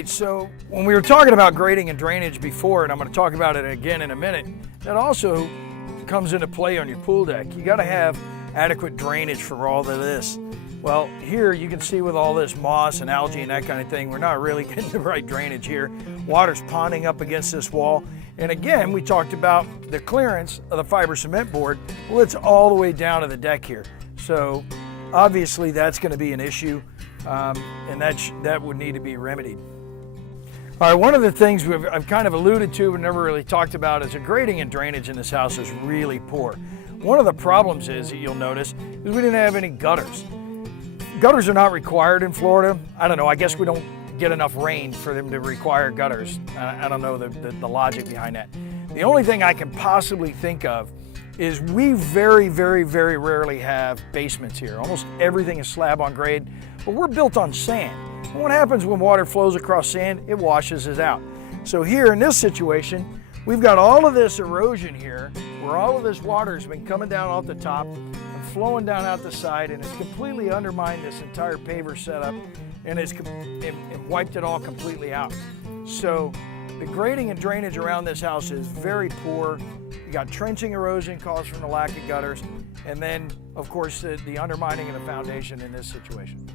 right, so when we were talking about grading and drainage before, and I'm going to talk about it again in a minute, that also comes into play on your pool deck. You got to have adequate drainage for all of this. Well, here you can see with all this moss and algae and that kind of thing, we're not really getting the right drainage here. Water's ponding up against this wall. And again, we talked about the clearance of the fiber cement board. Well, it's all the way down to the deck here. So obviously that's going to be an issue, and that would need to be remedied. All right, one of the things I've kind of alluded to but never really talked about is the grading and drainage in this house is really poor. One of the problems is that you'll notice is we didn't have any gutters. Gutters are not required in Florida. I don't know, I guess we don't get enough rain for them to require gutters. I don't know the logic behind that. The only thing I can possibly think of is we very, very, very rarely have basements here. Almost everything is slab on grade, but we're built on sand. And what happens when water flows across sand? It washes us out. So here in this situation, we've got all of this erosion here, where all of this water has been coming down off the top and flowing down out the side, and it's completely undermined this entire paver setup, and it's wiped it all completely out. So the grading and drainage around this house is very poor. You got trenching erosion caused from the lack of gutters, and then of course the undermining of the foundation in this situation.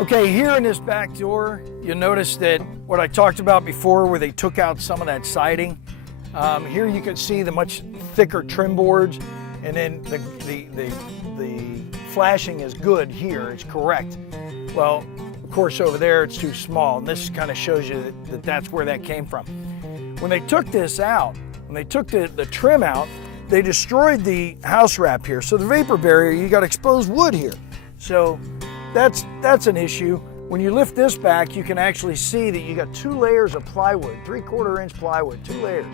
Okay, here in this back door, you'll notice that what I talked about before where they took out some of that siding. Here you can see the much thicker trim boards, and then the flashing is good here, it's correct. Well, of course over there it's too small, and this kind of shows you that that's where that came from. When they took this out, when they took the trim out, they destroyed the house wrap here. So the vapor barrier, you got exposed wood here. So that's an issue. When you lift this back, you can actually see that you got 2 layers of plywood, 3/4 inch plywood, 2 layers.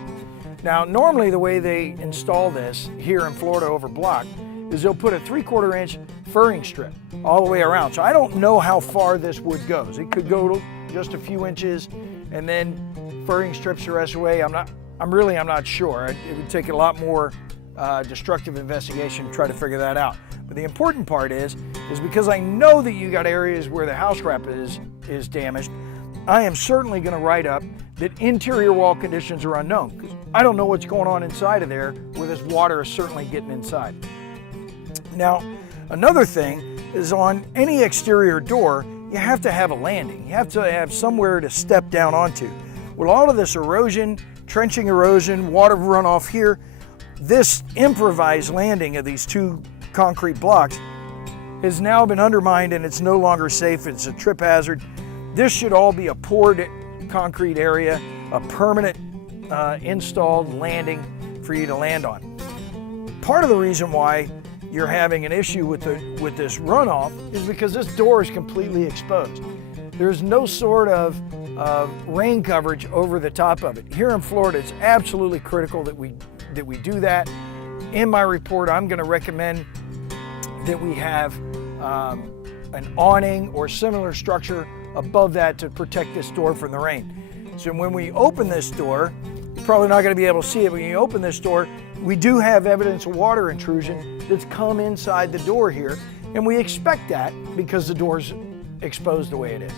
Now, normally the way they install this here in Florida over block is they'll put a 3/4 inch furring strip all the way around. So I don't know how far this wood goes. It could go to just a few inches and then furring strips the rest of the way. I'm not sure. It would take a lot more destructive investigation to try to figure that out. But the important part is because I know that you got areas where the house wrap is damaged, I am certainly going to write up that interior wall conditions are unknown, because I don't know what's going on inside of there where this water is certainly getting inside. Now, another thing is on any exterior door, you have to have a landing. You have to have somewhere to step down onto. With all of this erosion, trenching erosion, water runoff here, this improvised landing of these 2 concrete blocks has now been undermined, and it's no longer safe. It's a trip hazard. This should all be a poured concrete area, a permanent installed landing for you to land on. Part of the reason why you're having an issue with this runoff is because this door is completely exposed. There's no sort of rain coverage over the top of it. Here in Florida, it's absolutely critical that we do that. In my report, I'm going to recommend that we have an awning or similar structure above that to protect this door from the rain. So when we open this door, you're probably not going to be able to see it. When you open this door, we do have evidence of water intrusion that's come inside the door here, and we expect that because the door's exposed the way it is.